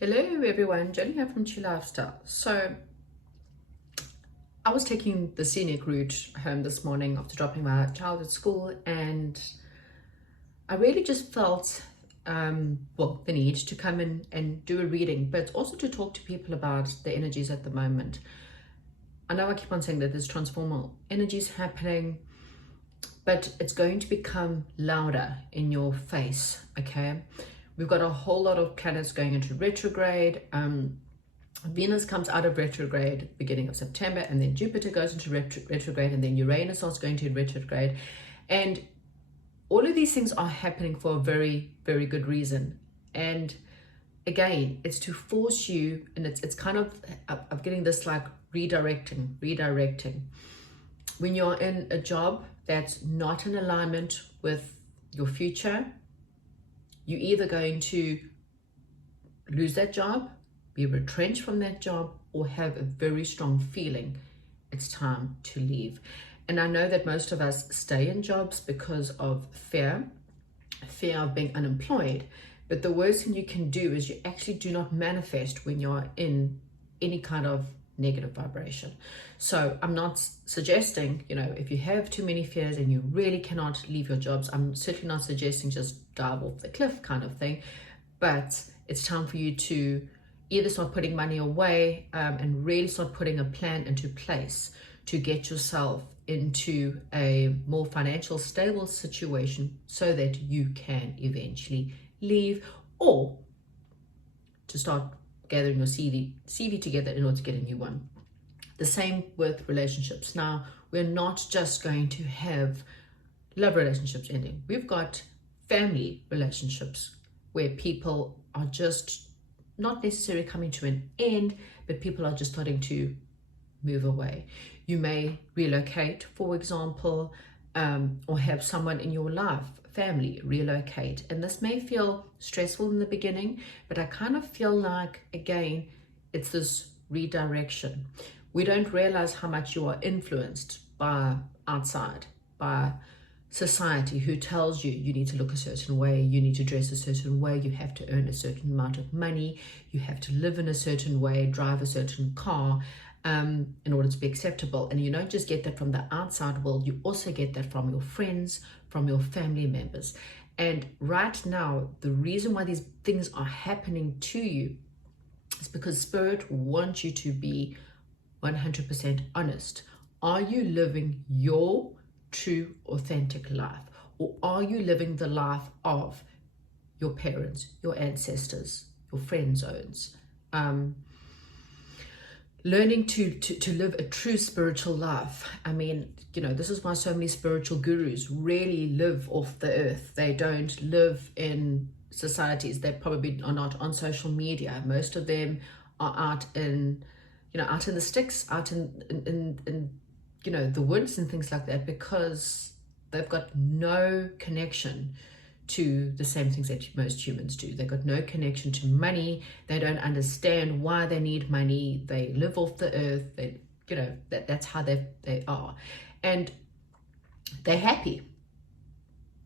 Hello everyone, Jolene here from Chi Lifestyle. So I was taking the scenic route home this morning after dropping my child at school, and I really just felt the need to come in and do a reading, but also to talk to people about the energies at the moment. I know I keep on saying that there's transformational energies happening, but it's going to become louder in your face, okay? We've got a whole lot of planets going into retrograde. Venus comes out of retrograde at the beginning of September, and then Jupiter goes into retrograde, and then Uranus starts going to retrograde. And all of these things are happening for a very, very good reason. And again, it's to force you, and it's kind of getting this like redirecting. When you're in a job that's not in alignment with your future, you're either going to lose that job, be retrenched from that job, or have a very strong feeling it's time to leave. And I know that most of us stay in jobs because of fear of being unemployed. But the worst thing you can do is you actually do not manifest when you're in any kind of negative vibration. So I'm not suggesting, if you have too many fears and you really cannot leave your jobs, I'm certainly not suggesting just dive off the cliff kind of thing. But it's time for you to either start putting money away and really start putting a plan into place to get yourself into a more financial stable situation so that you can eventually leave, or to start gathering your CV together in order to get a new one. The same with relationships. Now, we're not just going to have love relationships ending. We've got family relationships where people are just not necessarily coming to an end, but people are just starting to move away. You may relocate, for example, or have someone in your life, family, relocate. And this may feel stressful in the beginning, but I kind of feel like, again, it's this redirection. We don't realize how much you are influenced by outside, by society, who tells you you need to look a certain way, you need to dress a certain way, you have to earn a certain amount of money, you have to live in a certain way, drive a certain car, in order to be acceptable. And you don't just get that from the outside world, you also get that from your friends, from your family members. And right now, the reason why these things are happening to you is because Spirit wants you to be 100% honest. Are you living your true, authentic life? Or are you living the life of your parents, your ancestors, your friend zones? Learning to live a true spiritual life. I mean, this is why so many spiritual gurus really live off the earth. They don't live in societies. They probably are not on social media. Most of them are out in the sticks, out in the woods and things like that, because they've got no connection to the same things that most humans do. They've got no connection to money. They don't understand why they need money. They live off the earth. That's how they are. And they're happy.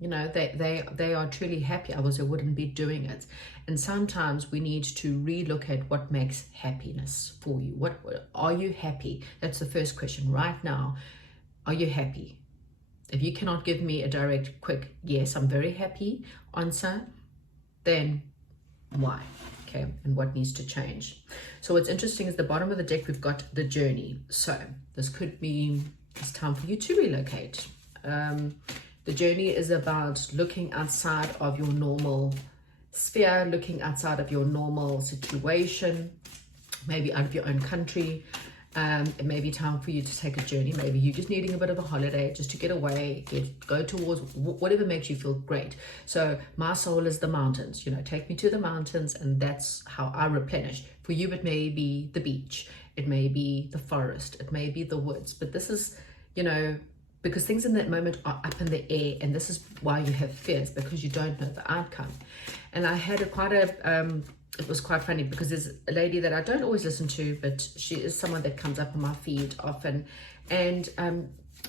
They are truly happy. Otherwise they wouldn't be doing it. And sometimes we need to relook at what makes happiness for you. What are you happy? That's the first question right now. Are you happy? If you cannot give me a direct, quick, yes, I'm very happy answer, then why? Okay, and what needs to change? So what's interesting is the bottom of the deck, we've got the journey. So this could mean it's time for you to relocate. The journey is about looking outside of your normal sphere, looking outside of your normal situation, maybe out of your own country. It may be time for you to take a journey. Maybe you're just needing a bit of a holiday just to get away, go towards whatever makes you feel great. So my soul is the mountains, take me to the mountains, and that's how I replenish. For you, it may be the beach, it may be the forest, it may be the woods, but this is, because things in that moment are up in the air, and this is why you have fears, because you don't know the outcome. And I had it was quite funny, because there's a lady that I don't always listen to, but she is someone that comes up on my feed often. And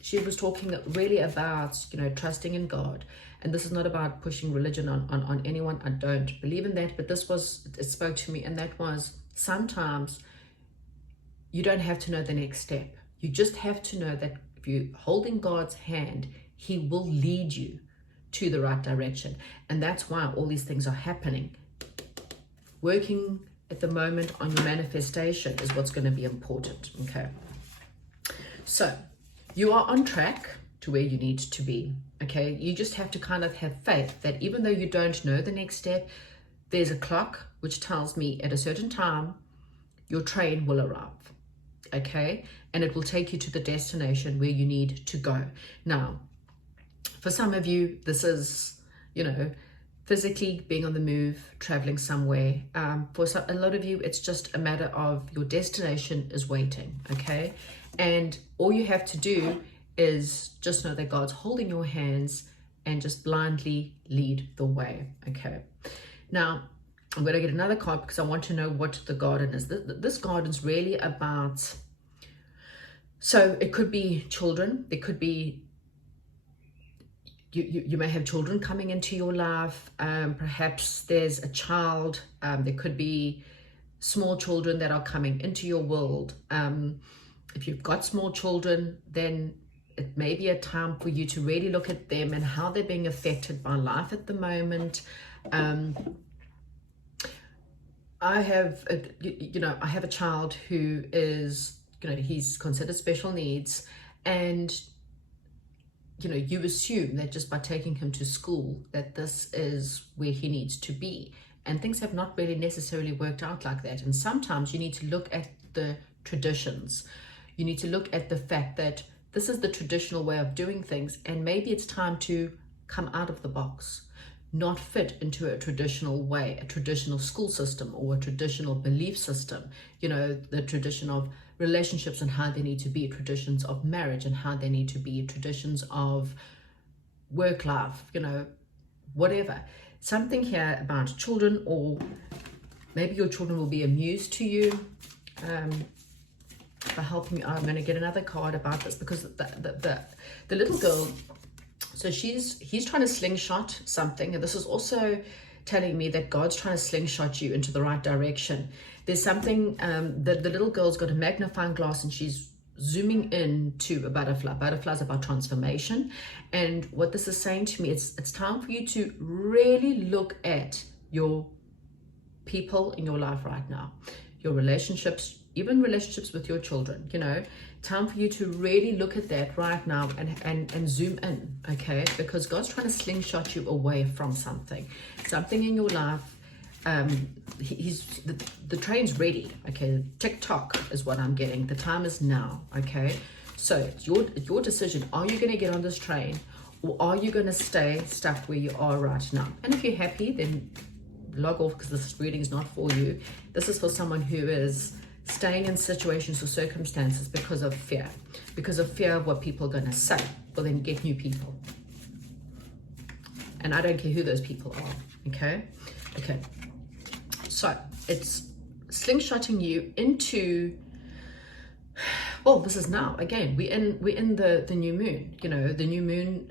she was talking really about, trusting in God. And this is not about pushing religion on anyone. I don't believe in that, but it spoke to me, and that was, sometimes you don't have to know the next step. You just have to know that if you're holding God's hand, he will lead you to the right direction. And that's why all these things are happening. Working at the moment on your manifestation is what's going to be important. Okay. So you are on track to where you need to be. Okay. You just have to kind of have faith that even though you don't know the next step, there's a clock which tells me at a certain time, your train will arrive. Okay. And it will take you to the destination where you need to go. Now, for some of you, this is, physically being on the move, traveling somewhere. For a lot of you, it's just a matter of your destination is waiting, okay? And all you have to do is just know that God's holding your hands and just blindly lead the way, okay? Now, I'm going to get another card because I want to know what the garden is. This garden is really about, so it could be children, it could be you may have children coming into your life. Perhaps there's a child. There could be small children that are coming into your world. If you've got small children, then it may be a time for you to really look at them and how they're being affected by life at the moment. I have a child who is, he's considered special needs, and you assume that just by taking him to school that this is where he needs to be, and things have not really necessarily worked out like that. And sometimes you need to look at the traditions. You need to look at the fact that this is the traditional way of doing things, and maybe it's time to come out of the box, not fit into a traditional way, a traditional school system or a traditional belief system, the tradition of relationships and how they need to be, traditions of marriage and how they need to be, traditions of work life, whatever. Something here about children, or maybe your children will be amused to you. For helping me, I'm going to get another card about this, because the little girl, so he's trying to slingshot something, and this is also telling me that God's trying to slingshot you into the right direction. There's something, the little girl's got a magnifying glass and she's zooming in to a butterfly. Butterflies about transformation. And what this is saying to me, it's time for you to really look at your people in your life right now, your relationships, even relationships with your children, time for you to really look at that right now and zoom in, okay? Because God's trying to slingshot you away from something in your life. The train's ready, okay? TikTok is what I'm getting. The time is now, okay? So it's your decision. Are you going to get on this train, or are you going to stay stuck where you are right now? And if you're happy, then log off, because this reading is not for you. This is for someone who is staying in situations or circumstances because of fear of what people are going to say, or then get new people. And I don't care who those people are, okay? So it's slingshotting you into, well, this is now, again, we're in the new moon, the new moon,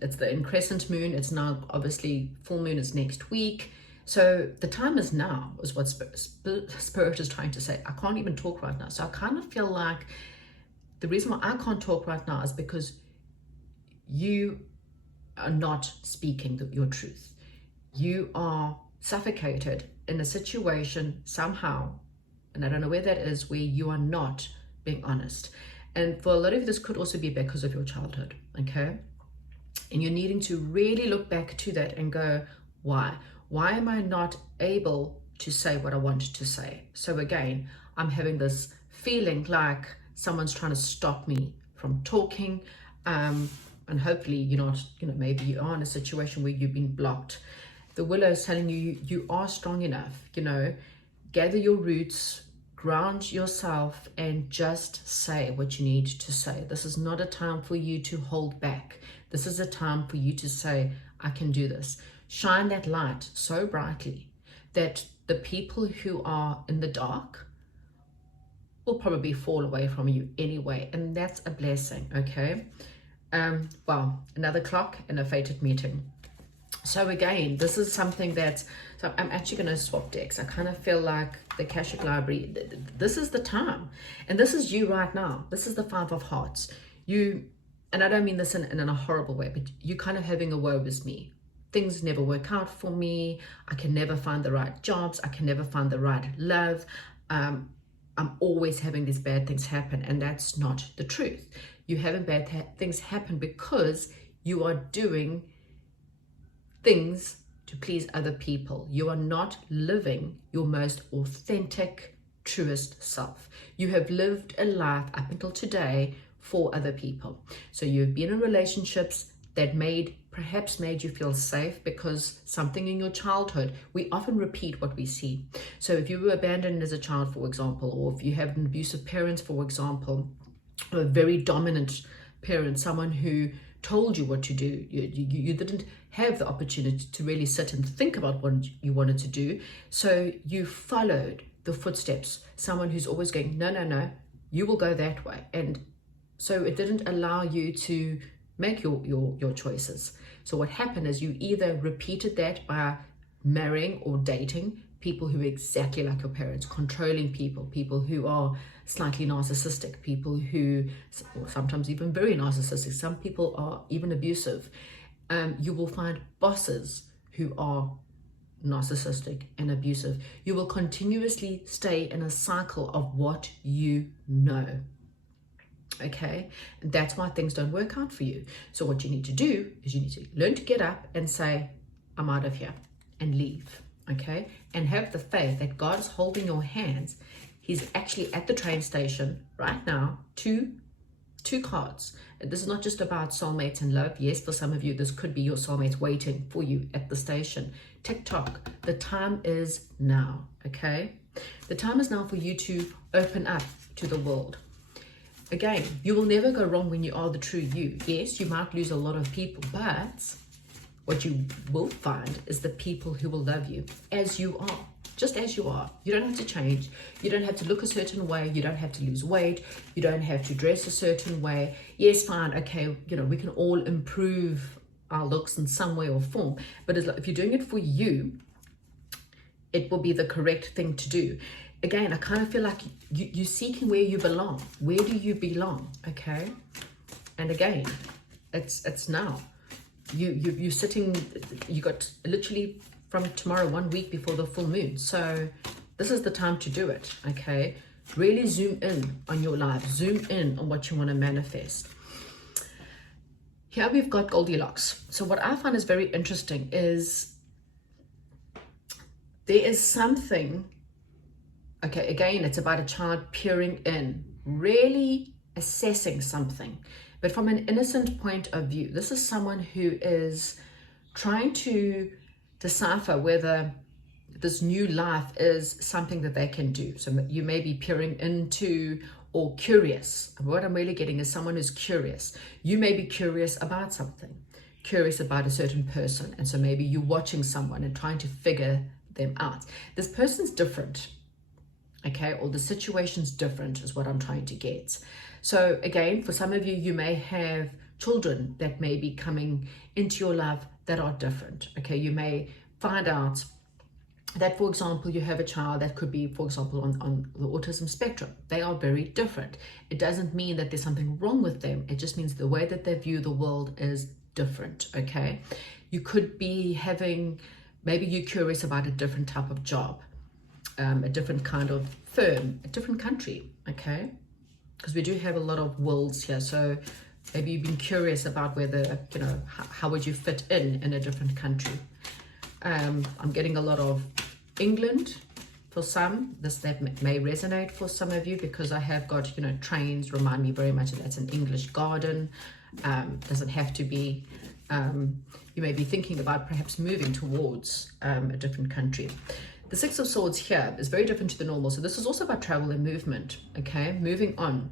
it's the crescent moon. It's now obviously full moon is next week. So the time is now, is what Spirit is trying to say. I can't even talk right now. So I kind of feel like the reason why I can't talk right now is because you are not speaking your truth. You are suffocated in a situation somehow, and I don't know where that is, where you are not being honest. And for a lot of you, this could also be because of your childhood, okay? And you're needing to really look back to that and go, why? Why am I not able to say what I want to say? So again, I'm having this feeling like someone's trying to stop me from talking. And hopefully you're not, maybe you are in a situation where you've been blocked. The willow is telling you, you are strong enough, gather your roots, ground yourself, and just say what you need to say. This is not a time for you to hold back. This is a time for you to say, I can do this. Shine that light so brightly that the people who are in the dark will probably fall away from you anyway. And that's a blessing, okay? Wow, another clock and a fated meeting. So again, this is something that's, so I'm actually going to swap decks. I kind of feel like the Akashic Library, this is the time. And this is you right now. This is the Five of Hearts. You, and I don't mean this in a horrible way, but you kind of having a woe is me. Things never work out for me. I can never find the right jobs. I can never find the right love. I'm always having these bad things happen. And that's not the truth. You having bad things happen because you are doing things to please other people. You are not living your most authentic, truest self. You have lived a life up until today for other people. So you've been in relationships that perhaps made you feel safe because something in your childhood, we often repeat what we see. So if you were abandoned as a child, for example, or if you have an abusive parents, for example, or a very dominant parent, someone who told you what to do, you didn't have the opportunity to really sit and think about what you wanted to do, so you followed the footsteps, someone who's always going, no, you will go that way. And so it didn't allow you to make your choices. So what happened is you either repeated that by marrying or dating people who are exactly like your parents, controlling people who are slightly narcissistic, people who, or sometimes even very narcissistic, some people are even abusive. You will find bosses who are narcissistic and abusive. You will continuously stay in a cycle of what you know. Okay, and that's why things don't work out for you. So what you need to do is you need to learn to get up and say, I'm out of here, and leave. Okay, and have the faith that God is holding your hands. He's actually at the train station right now. Two cards. This is not just about soulmates and love. Yes, for some of you, this could be your soulmates waiting for you at the station. TikTok, the time is now. Okay, the time is now for you to open up to the world. Again, you will never go wrong when you are the true you. Yes, you might lose a lot of people, but what you will find is the people who will love you as you are, just as you are. You don't have to change. You don't have to look a certain way. You don't have to lose weight. You don't have to dress a certain way. Yes, fine, okay, we can all improve our looks in some way or form, but if you're doing it for you, it will be the correct thing to do. Again, I kind of feel like you're seeking where you belong. Where do you belong? Okay, and again, it's now. You're sitting. You got literally from tomorrow, 1 week before the full moon. So this is the time to do it. Okay, really zoom in on your life. Zoom in on what you want to manifest. Here we've got Goldilocks. So what I find is very interesting is there is something. Okay, again, it's about a child peering in, really assessing something, but from an innocent point of view. This is someone who is trying to decipher whether this new life is something that they can do. So you may be peering into or curious. What I'm really getting is someone who's curious. You may be curious about something, curious about a certain person. And so maybe you're watching someone and trying to figure them out. This person's different. Okay, or the situation's different is what I'm trying to get. So again, for some of you, you may have children that may be coming into your life that are different. Okay, you may find out that, for example, you have a child that could be, for example, on the autism spectrum. They are very different. It doesn't mean that there's something wrong with them. It just means the way that they view the world is different. Okay, you could be having, maybe you're curious about a different type of job. A different kind of firm, a different country, okay? Because we do have a lot of worlds here. So maybe you've been curious about whether, how would you fit in a different country? I'm getting a lot of England for some. That may resonate for some of you because I have got, trains remind me very much that that's an English garden. Doesn't have to be. You may be thinking about perhaps moving towards a different country. The Six of Swords here is very different to the normal. So this is also about travel and movement, okay? Moving on.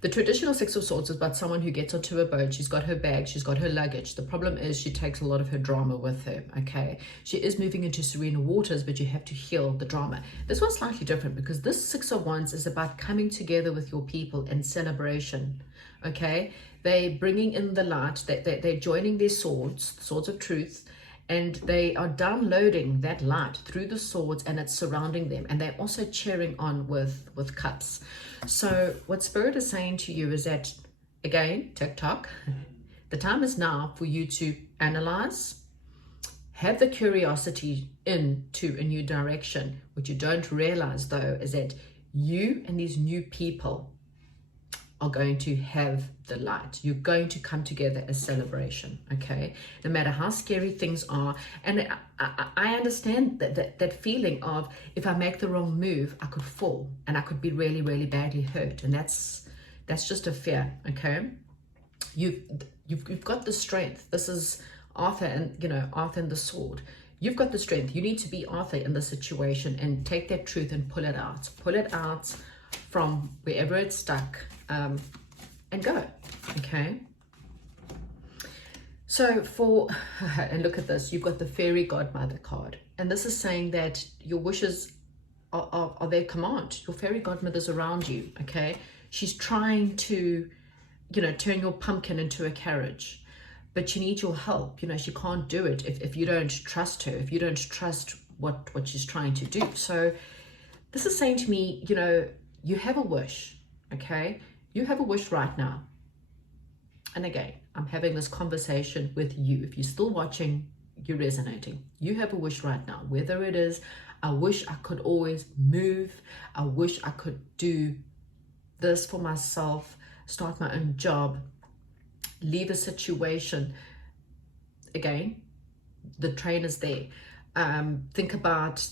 The traditional Six of Swords is about someone who gets onto a boat. She's got her bag, she's got her luggage. The problem is she takes a lot of her drama with her, okay? She is moving into serene waters, but you have to heal the drama. This one's slightly different because this Six of Wands is about coming together with your people in celebration, okay? They're bringing in the light, they're joining their swords of truth, and they are downloading that light through the swords, and it's surrounding them, and they're also cheering on with cups. So what Spirit is saying to you is that, again, TikTok, the time is now for you to analyze, have the curiosity into a new direction. What you don't realize, though, is that you and these new people are going to have the light. You're going to come together as celebration, okay? No matter how scary things are. And I understand that feeling of, if I make the wrong move, I could fall and I could be really, really badly hurt. And that's just a fear, okay? You've got the strength. This is Arthur and, Arthur and the sword. You've got the strength. You need to be Arthur in the situation and take that truth and pull it out. Pull it out from wherever it's stuck, and go, okay? So and look at this, you've got the fairy godmother card. And this is saying that your wishes are their command. Your fairy godmother's around you, okay? She's trying to, turn your pumpkin into a carriage. But she needs your help. She can't do it if you don't trust her, if you don't trust what she's trying to do. So this is saying to me, you have a wish, okay? You have a wish right now. And again, I'm having this conversation with you. If you're still watching, you're resonating. You have a wish right now, whether it is, I wish I could always move. I wish I could do this for myself, start my own job, leave a situation. Again, the train is there. Think about,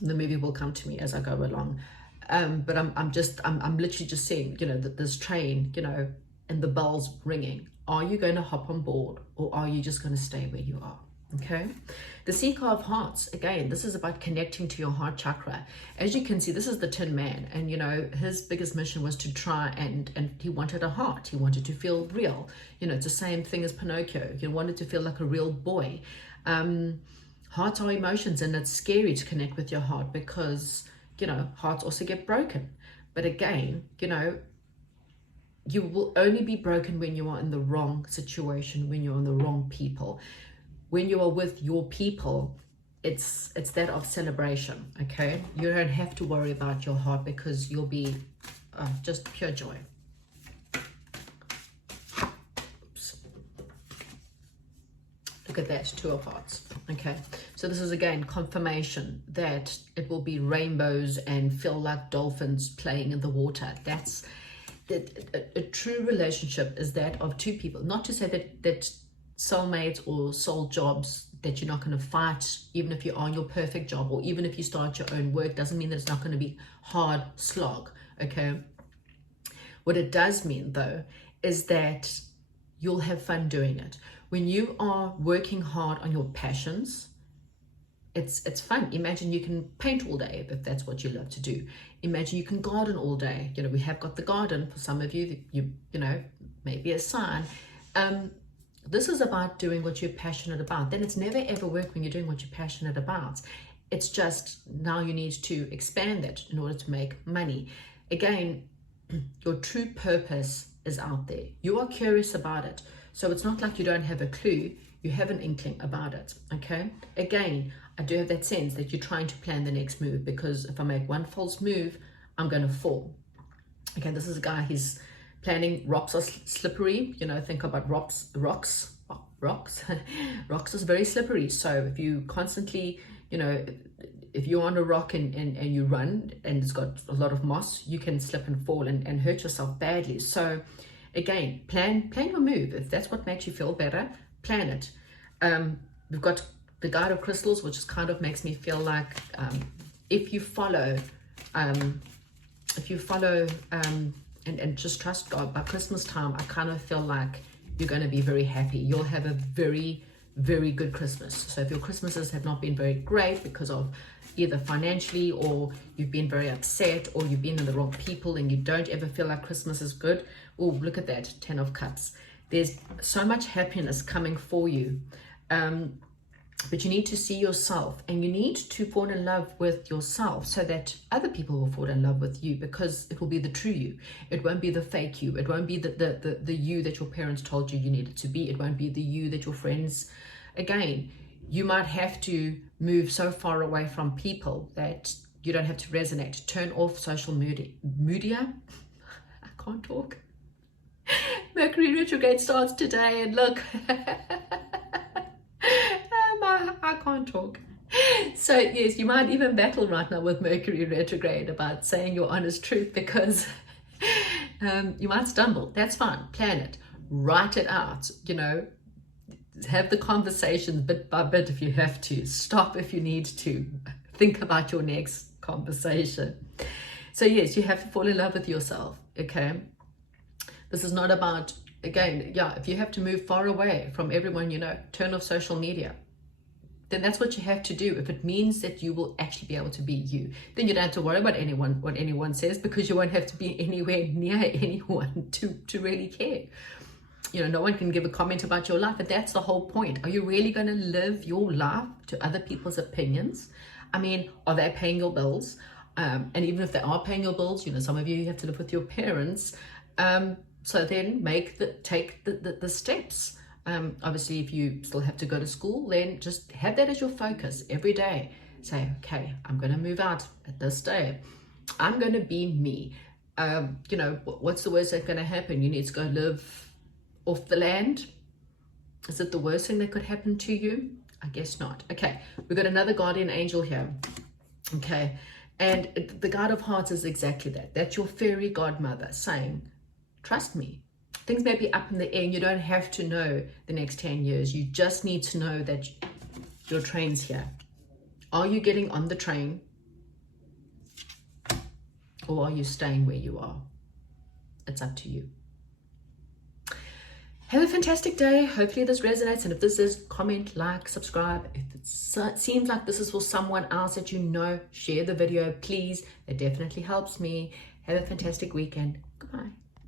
the movie will come to me as I go along. But I'm literally just saying, that this train, and the bells ringing. Are you going to hop on board, or are you just going to stay where you are? Okay. The Seeker of Hearts, again, this is about connecting to your heart chakra. As you can see, this is the Tin Man, and his biggest mission was to try and he wanted a heart. He wanted to feel real. It's the same thing as Pinocchio. He wanted to feel like a real boy. Hearts are emotions, and it's scary to connect with your heart because, hearts also get broken. But again, you will only be broken when you are in the wrong situation, when you're on the wrong people. When you are with your people, it's that of celebration, okay? You don't have to worry about your heart because you'll be just pure joy. Oops. Look at that, Two of Hearts, okay? So this is, again, confirmation that it will be rainbows and feel like dolphins playing in the water. That's a true relationship is that of two people. Not to say that soulmates or soul jobs, that you're not going to fight, even if you're on your perfect job, or even if you start your own work, doesn't mean that it's not going to be hard slog, okay? What it does mean, though, is that you'll have fun doing it. When you are working hard on your passions, it's fun. Imagine you can paint all day if that's what you love to do. Imagine you can garden all day. We have got the garden for some of you. Maybe a sign. This is about doing what you're passionate about. Then it's never ever work when you're doing what you're passionate about. It's just now you need to expand that in order to make money. Again, your true purpose is out there. You are curious about it. So it's not like you don't have a clue. You have an inkling about it, okay? Again, I do have that sense that you're trying to plan the next move, because if I make one false move, I'm going to fall. Okay, this is a guy, he's planning. Rocks are slippery, think about rocks. Rocks is very slippery. So if you constantly, if you're on a rock and you run and it's got a lot of moss, you can slip and fall and hurt yourself badly. So again, plan your move. If that's what makes you feel better, plan it. We've got the Guide of Crystals, which kind of makes me feel like if you follow and just trust God, by Christmas time, I kind of feel like you're going to be very happy. You'll have a very, very good Christmas. So if your Christmases have not been very great because of either financially, or you've been very upset, or you've been in the wrong people and you don't ever feel like Christmas is good, oh, look at that, 10 of Cups. There's so much happiness coming for you. But you need to see yourself, and you need to fall in love with yourself so that other people will fall in love with you, because it will be the true you. It won't be the fake you. It won't be the you that your parents told you you needed to be. It won't be the you that your friends, again, you might have to move so far away from people that you don't have to resonate. Turn off social media. I can't talk. Mercury retrograde starts today, and look, I can't talk. So yes, you might even battle right now with Mercury retrograde about saying your honest truth, because you might stumble. That's fine. Plan it. Write it out. You know, have the conversation bit by bit if you have to. Stop if you need to. Think about your next conversation. So yes, you have to fall in love with yourself. Okay. This is not about, again, yeah, if you have to move far away from everyone, you know, turn off social media, then that's what you have to do. If it means that you will actually be able to be you, then you don't have to worry about what anyone says, because you won't have to be anywhere near anyone to really care. You know, no one can give a comment about your life, and that's the whole point. Are you really going to live your life to other people's opinions? I mean, are they paying your bills? And even if they are paying your bills, you know, some of you have to live with your parents. So then take the steps. Obviously, if you still have to go to school, then just have that as your focus every day. Say, okay, I'm going to move out at this day. I'm going to be me. You know, what's the worst that's going to happen? You need to go live off the land. Is it the worst thing that could happen to you? I guess not. Okay, we've got another guardian angel here. Okay, and the guide of hearts is exactly that. That's your fairy godmother saying, trust me. Things may be up in the air, and you don't have to know the next 10 years. You just need to know that your train's here. Are you getting on the train, or are you staying where you are? It's up to you. Have a fantastic day. Hopefully this resonates, and if this is, comment, like, subscribe. If it seems like this is for someone else that you know, share the video, please. It definitely helps me. Have a fantastic weekend. Goodbye.